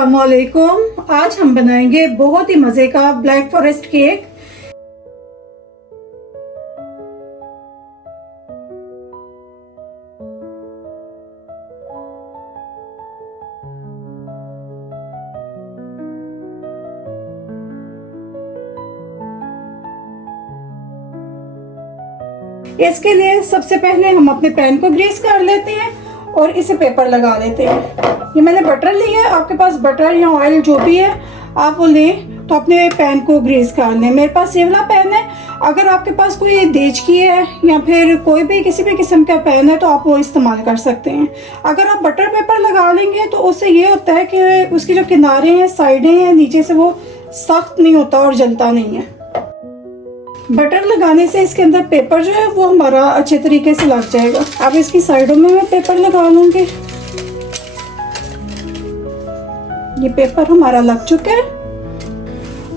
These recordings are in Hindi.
अस्सलामुअलैकुम। आज हम बनाएंगे बहुत ही मज़े का ब्लैक फॉरेस्ट केक। इसके लिए सबसे पहले हम अपने पैन को ग्रीस कर लेते हैं और इसे पेपर लगा लेते हैं। ये मैंने बटर लिया है, आपके पास बटर या ऑयल जो भी है आप वो लें तो अपने पैन को ग्रीस कर लें। मेरे पास ये वाला पैन है, अगर आपके पास कोई देज की है या फिर कोई भी किसी भी किस्म का पैन है तो आप वो इस्तेमाल कर सकते हैं। अगर आप बटर पेपर लगा लेंगे तो उससे ये होता है कि उसके जो किनारे हैं, साइडें हैं, नीचे से वो सख्त नहीं होता और जलता नहीं है। बटर लगाने से इसके अंदर पेपर जो है वो हमारा अच्छे तरीके से लग जाएगा। अब इसकी साइडों में मैं पेपर लगा लूंगी। ये पेपर हमारा लग चुका है।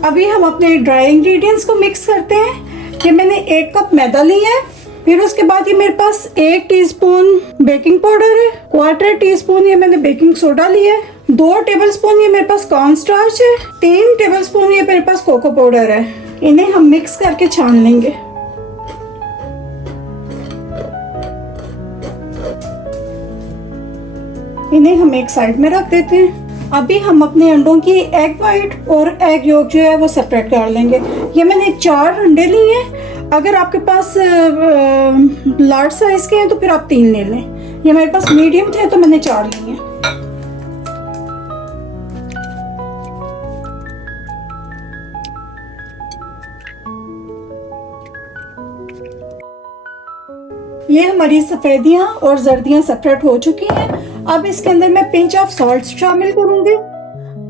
अभी हम अपने ड्राई इंग्रेडिएंट्स को मिक्स करते हैं। ये मैंने 1 कप मैदा लिया है, फिर उसके बाद ये मेरे पास 1 टीस्पून बेकिंग पाउडर है, 1/4 टीस्पून ये मैंने बेकिंग सोडा लिया है, 2 टेबलस्पून ये मेरे पास कॉर्न स्टार्च है, 3 टेबलस्पून ये मेरे पास कोको पाउडर है। इन्हें हम मिक्स करके छान लेंगे। इन्हें हम एक साइड में रख देते हैं। अभी हम अपने अंडों की एग वाइट और एग योक जो है वो सेपरेट कर लेंगे। ये मैंने 4 अंडे लिए हैं। अगर आपके पास लार्ज साइज के हैं तो फिर आप 3 ले लें। ये मेरे पास मीडियम थे तो मैंने 4 लिए हैं। ये हमारी सफेदियां और जर्दियां सेपरेट हो चुकी हैं। अब इसके अंदर मैं पिंच ऑफ सॉल्ट शामिल करूंगी।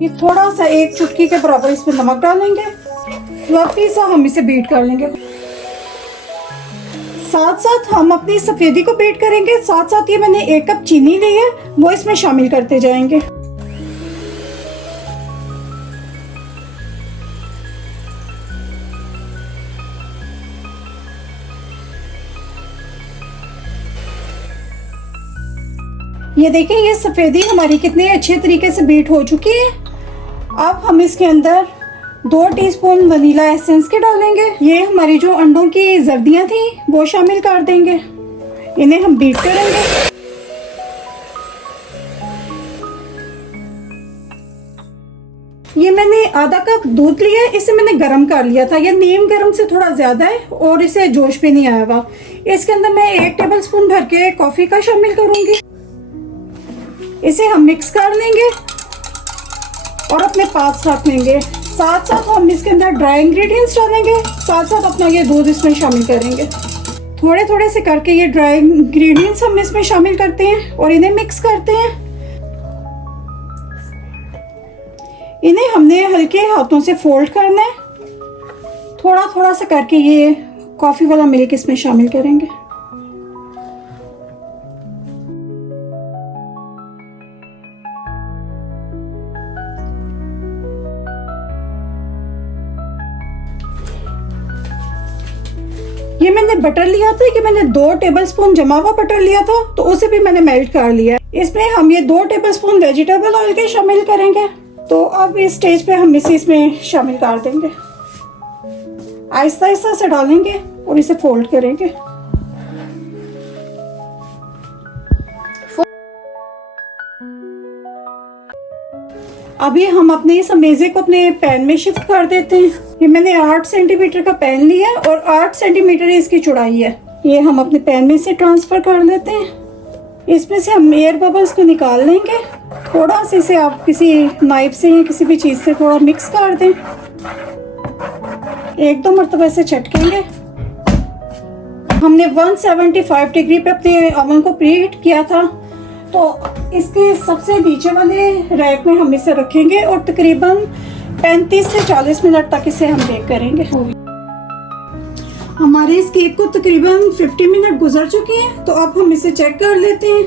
ये थोड़ा सा 1 चुटकी के बराबर इसमें नमक डालेंगे। फ्लफी सा हम इसे बीट कर लेंगे। साथ साथ हम अपनी सफेदी को बीट करेंगे। साथ साथ ये मैंने 1 कप चीनी ली है वो इसमें शामिल करते जाएंगे। ये देखिए ये सफेदी हमारी कितने अच्छे तरीके से बीट हो चुकी है। अब हम इसके अंदर 2 टीस्पून वनीला एसेंस के डालेंगे। ये हमारी जो अंडों की जर्दियां थी वो शामिल कर देंगे। इन्हें हम बीट करेंगे। ये मैंने आधा कप दूध लिया है, इसे मैंने गर्म कर लिया था। ये नीम गर्म से थोड़ा ज्यादा है और इसे जोश पे नहीं आया हुआ। इसके अंदर मैं 1 टेबलस्पून भर के कॉफी का शामिल करूंगी। इसे हम मिक्स कर लेंगे और अपने पास रख लेंगे। साथ साथ हम इसके अंदर ड्राई इंग्रेडिएंट्स डालेंगे, साथ साथ अपना ये दूध इसमें शामिल करेंगे। थोड़े थोड़े से करके ये ड्राई इंग्रेडिएंट्स हम इसमें शामिल करते हैं और इन्हें मिक्स करते हैं। इन्हें हमने हल्के हाथों से फोल्ड करना है। थोड़ा थोड़ा सा करके ये कॉफी वाला मिल्क इसमें शामिल करेंगे। ये मैंने बटर लिया था कि मैंने 2 टेबलस्पून जमा हुआ बटर लिया था तो उसे भी मैंने मेल्ट कर लिया। इसमें हम ये 2 टेबलस्पून वेजिटेबल ऑयल के शामिल करेंगे। तो अब इस स्टेज पे हम इसे इसमें शामिल कर देंगे। आहिस्ता आहिस्ता से डालेंगे और इसे फोल्ड करेंगे। अभी हम अपने इस अमेज़े को अपने पैन में शिफ्ट कर देते हैं। ये मैंने 8 सेंटीमीटर का पैन लिया है और 8 सेंटीमीटर इसकी चौड़ाई है। ये हम अपने पैन में से ट्रांसफर कर लेते हैं। इसमें से हम एयर बबल्स को निकाल लेंगे। थोड़ा सा इसे आप किसी नाइफ से या किसी भी चीज से थोड़ा मिक्स कर दें। 1-2 मरतबा इसे झटकेंगे। हमने 175 डिग्री पे अपने ओवन को प्रीहीट किया था तो इसके सबसे नीचे वाले रैक में हम इसे रखेंगे और तकरीबन 35 से 40 मिनट तक इसे हम बेक करेंगे। हमारे इस केक को तकरीबन 50 मिनट गुजर चुके हैं तो अब हम इसे चेक कर लेते हैं।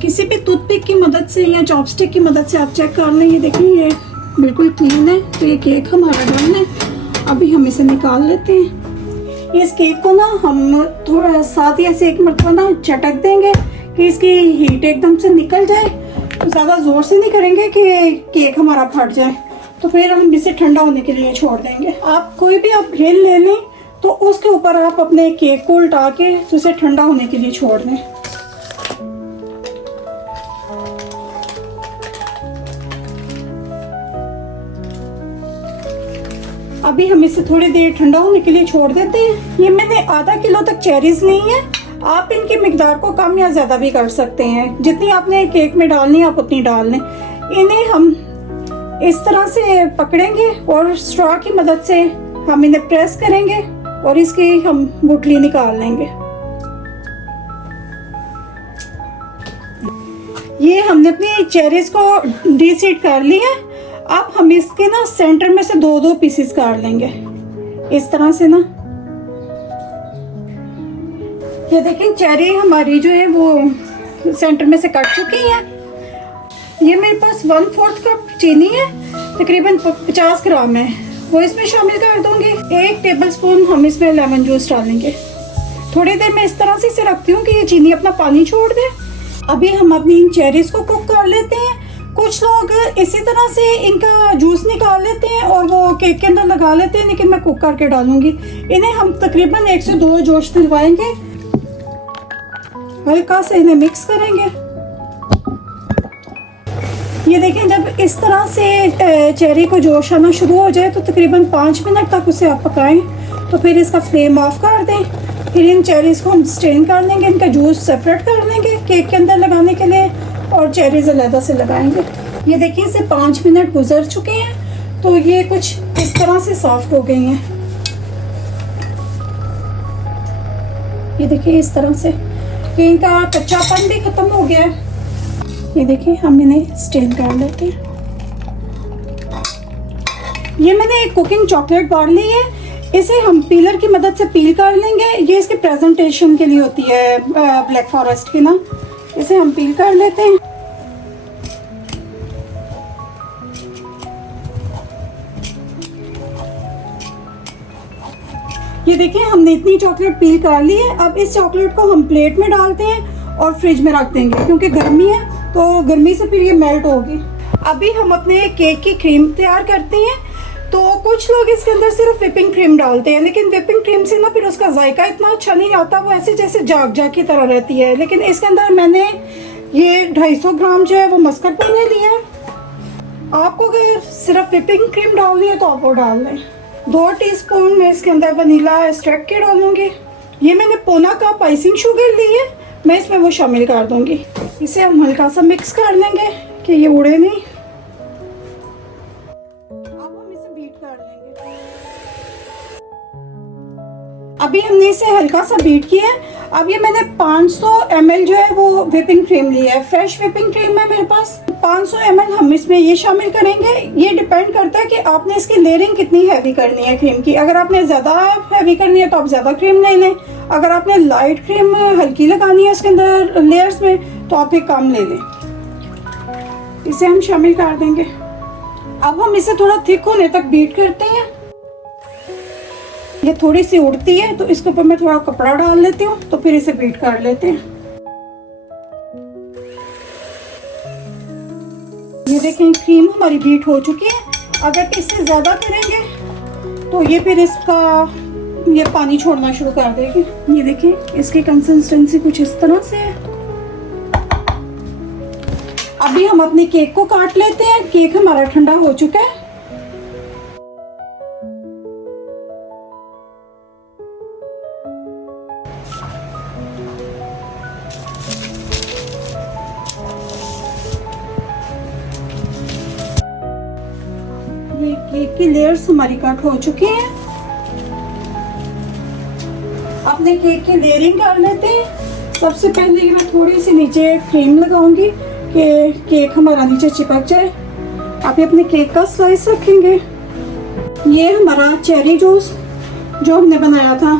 किसी भी टूथपिक की मदद से या चॉपस्टिक की मदद से आप चेक कर लें। ये देखिए ये बिल्कुल क्लीन है। तो ये केक हमारा डन है। अभी हम इसे निकाल लेते हैं। इस केक को ना हम थोड़ा साथ ही ऐसे एक मरतबा ना चटक देंगे कि इसकी हीट एकदम से निकल जाए। ज़्यादा ज़ोर से नहीं करेंगे कि केक हमारा फट जाए। तो फिर हम इसे ठंडा होने के लिए छोड़ देंगे। आप कोई भी आप ग्रिल ले लें तो उसके ऊपर आप अपने केक को उल्टा के उसे ठंडा होने के लिए छोड़ दें। अभी हम इसे थोड़ी देर ठंडा होने के लिए छोड़ देते हैं। ये मैंने आधा किलो तक चेरीज ली है। आप इनकी मिकदार को कम या ज़्यादा भी कर सकते हैं। जितनी आपने केक में डालनी है आप उतनी डाल लें। इन्हें हम इस तरह से पकड़ेंगे और स्ट्रॉ की मदद से हम इन्हें प्रेस करेंगे और इसकी हम गुठली निकाल लेंगे। ये हमने अपनी चेरीज को डीसीड कर ली है। अब हम इसके ना सेंटर में से दो दो पीसेस काट लेंगे इस तरह से ना। ये देखिए चेरी हमारी जो है वो सेंटर में से कट चुकी है। ये मेरे पास 1/4 कप चीनी है, तकरीबन 50 ग्राम है, वो इसमें शामिल कर दूंगी। 1 टेबलस्पून हम इसमें लेमन जूस डालेंगे। थोड़ी देर मैं इस तरह से इसे रखती हूँ कि ये चीनी अपना पानी छोड़ दे। अभी हम अपनी इन चेरीज को कुक कर लेते हैं। कुछ लोग इसी तरह से इनका जूस निकाल लेते हैं और वो केक के अंदर लगा लेते हैं, लेकिन मैं कुक करके डालूंगी। इन्हें हम तकरीबन 1 से 2 जोश दिलवाएंगे। हल्का से इन्हें मिक्स करेंगे। ये देखें जब इस तरह से चेरी को जोश आना शुरू हो जाए तो तकरीबन 5 मिनट तक उसे आप पकाएं। तो फिर इसका फ्लेम ऑफ कर दें। फिर इन चेरीज को हम स्ट्रेन कर लेंगे, इनका जूस सेपरेट कर लेंगे केक के अंदर लगाने के लिए और चेरीज अलग से लगाएंगे। ये देखिए इसे 5 मिनट गुजर चुके हैं तो ये कुछ इस तरह से सॉफ्ट हो गई हैं। ये देखिए इस तरह से कि इनका कच्चापन भी खत्म हो गया है। ये देखिए हम इन्हें स्टेन कर लेते हैं। ये मैंने एक कुकिंग चॉकलेट बार ली है। इसे हम पीलर की मदद से पील कर लेंगे। ये इसके प्रेजेंटेशन के लिए होती है ब्लैक फॉरेस्ट की ना। इसे हम पील कर लेते हैं। ये देखिए हमने इतनी चॉकलेट पील कर ली है। अब इस चॉकलेट को हम प्लेट में डालते हैं और फ्रिज में रख देंगे क्योंकि गर्मी है तो गर्मी से फिर ये मेल्ट होगी। अभी हम अपने केक की क्रीम तैयार करते हैं। तो कुछ लोग इसके अंदर सिर्फ व्हिपिंग क्रीम डालते हैं, लेकिन व्हिपिंग क्रीम से ना फिर उसका जायका इतना अच्छा नहीं आता, वो ऐसे जैसे जाग की तरह रहती है। लेकिन इसके अंदर मैंने ये 250 ग्राम जो है वो मस्कार्पोने लिया है। आपको अगर सिर्फ व्हिपिंग क्रीम डालनी है तो आप वो डाल लें। 2 टीस्पून मैं इसके अंदर वनीला एक्सट्रैक्ट के डालूंगी। ये मैंने पौना कप आइसिंग शुगर ली है, मैं इसमें वो शामिल कर दूंगी। इसे हम हल्का सा मिक्स कर लेंगे कि ये उड़े नहीं। अब हम इसे बीट कर लेंगे। अभी हमने इसे हल्का सा बीट किया है। अब ये मैंने 500 ml जो है वो व्हिपिंग क्रीम ली है। फ्रेश व्हिपिंग क्रीम है मेरे पास। 500 ml हम इसमें ये शामिल करेंगे। ये डिपेंड करता है कि आपने इसकी लेयरिंग कितनी हैवी करनी है क्रीम की। अगर आपने ज़्यादा हैवी करनी है तो आप ज़्यादा क्रीम ले लें। अगर आपने लाइट क्रीम हल्की लगानी है इसके अंदर लेयर्स में तो आप ये कम ले लें। इसे हम शामिल कर देंगे। अब हम इसे थोड़ा थिक होने तक बीट करते हैं। ये थोड़ी सी उड़ती है तो इसके ऊपर मैं थोड़ा कपड़ा डाल लेती हूँ तो फिर इसे बीट कर लेते हैं। ये देखें क्रीम हमारी बीट हो चुकी है। अगर इससे ज़्यादा करेंगे तो ये फिर इसका ये पानी छोड़ना शुरू कर देगी। ये देखें इसकी कंसिस्टेंसी कुछ इस तरह से है। अभी हम अपने केक को काट लेते हैं। केक हमारा ठंडा हो चुका है। ये केक की लेयर्स हमारी कट हो चुकी हैं। अपने केक की लेयरिंग कर लेते हैं। सबसे पहले मैं थोड़ी सी नीचे क्रीम लगाऊंगी कि केक हमारा नीचे चिपक जाए। आप अपने केक का स्लाइस रखेंगे। ये हमारा चेरी जूस जो हमने बनाया था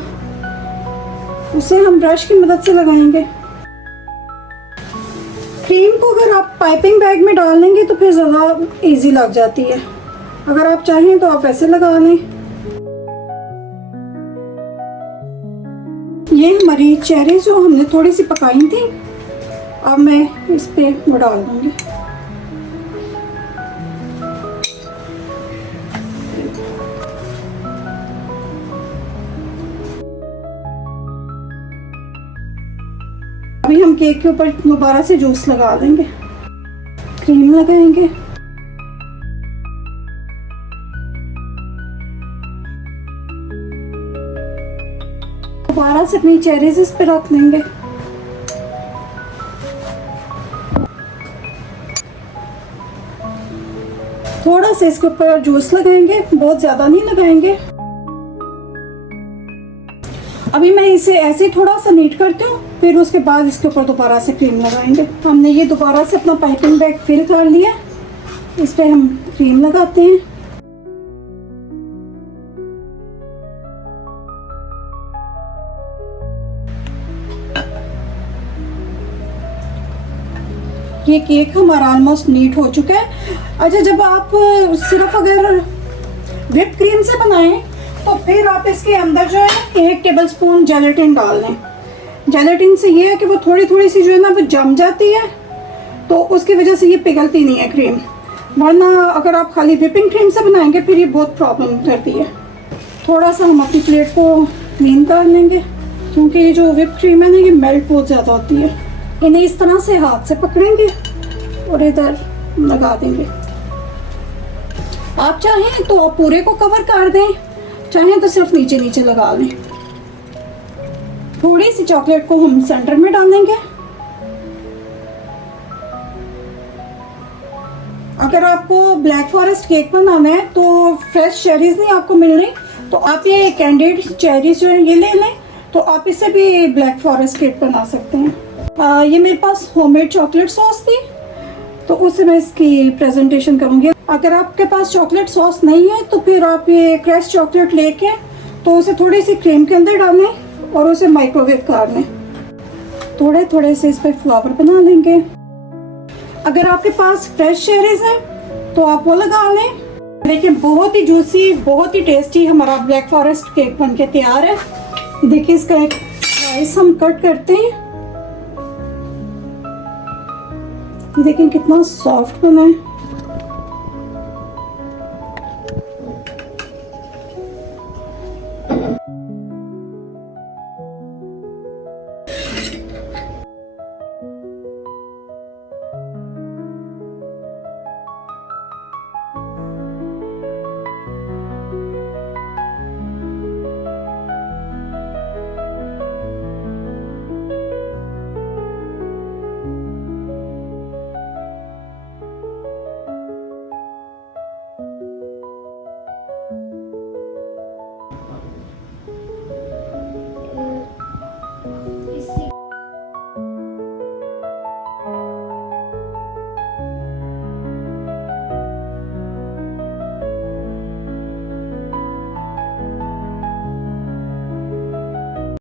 उसे हम ब्रश की मदद से लगाएंगे। क्रीम को अगर आप पाइपिंग बैग में डाल लेंगे तो फिर ज़्यादा इजी लग जाती है। अगर आप चाहें तो आप ऐसे लगा लें। ये हमारी चेरी जो हमने थोड़ी सी पकाई थी, अब मैं इस पे वो डाल दूंगी। अभी हम केक के ऊपर दोबारा से जूस लगा देंगे, क्रीम लगाएंगे। दोबारा से अपनी चेरीज इस पे रख देंगे। थोड़ा सा इसके ऊपर जूस लगाएंगे, बहुत ज्यादा नहीं लगाएंगे। अभी मैं इसे ऐसे थोड़ा सा नीट करती हूँ, फिर उसके बाद इसके ऊपर दोबारा से क्रीम लगाएंगे। हमने ये दोबारा से अपना पाइपिंग बैग फिल कर लिया, इस पे हम क्रीम लगाते हैं। ये केक हमारा ऑलमोस्ट नीट हो चुका है। अच्छा, जब आप सिर्फ अगर व्हिप क्रीम से बनाएं तो फिर आप इसके अंदर जो है ना 1 टेबलस्पून जेलेटिन डाल दें। जेलेटिन से ये है कि वो थोड़ी थोड़ी सी जो है ना वो जम जाती है, तो उसकी वजह से ये पिघलती नहीं है क्रीम। वरना अगर आप खाली व्हिपिंग क्रीम से बनाएंगे फिर ये बहुत प्रॉब्लम करती है। थोड़ा सा हम अपनी प्लेट को क्लीन कर लेंगे, क्योंकि ये जो व्हिप क्रीम है ना ये मेल्ट बहुत ज़्यादा होती है। इन्हें इस तरह से हाथ से पकड़ेंगे और इधर लगा देंगे। आप चाहें तो आप पूरे को कवर कर दें, चाहें तो सिर्फ नीचे नीचे लगा लें। थोड़ी सी चॉकलेट को हम सेंटर में डालेंगे। अगर आपको ब्लैक फॉरेस्ट केक बनाना है तो फ्रेश चेरीज नहीं आपको मिल रही, तो आप ये कैंडिड चेरीज जो है ये ले लें, तो आप इससे भी ब्लैक फॉरेस्ट केक बना सकते हैं। ये मेरे पास होममेड चॉकलेट सॉस थी, तो उससे मैं इसकी प्रेजेंटेशन करूंगी। अगर आपके पास चॉकलेट सॉस नहीं है तो फिर आप ये क्रश चॉकलेट लेके तो उसे थोड़ी सी क्रीम के अंदर डालें और उसे माइक्रोवेव कर लें। थोड़े थोड़े से इस पर फ्लावर बना लेंगे। अगर आपके पास फ्रेश चेरीज है तो आप वो लगा लें। देखिए, बहुत ही जूसी, बहुत ही टेस्टी हमारा ब्लैक फॉरेस्ट केक बनके तैयार है। देखिए, इसका एक स्लाइस हम कट करते हैं। देखिए कितना सॉफ्ट बना है।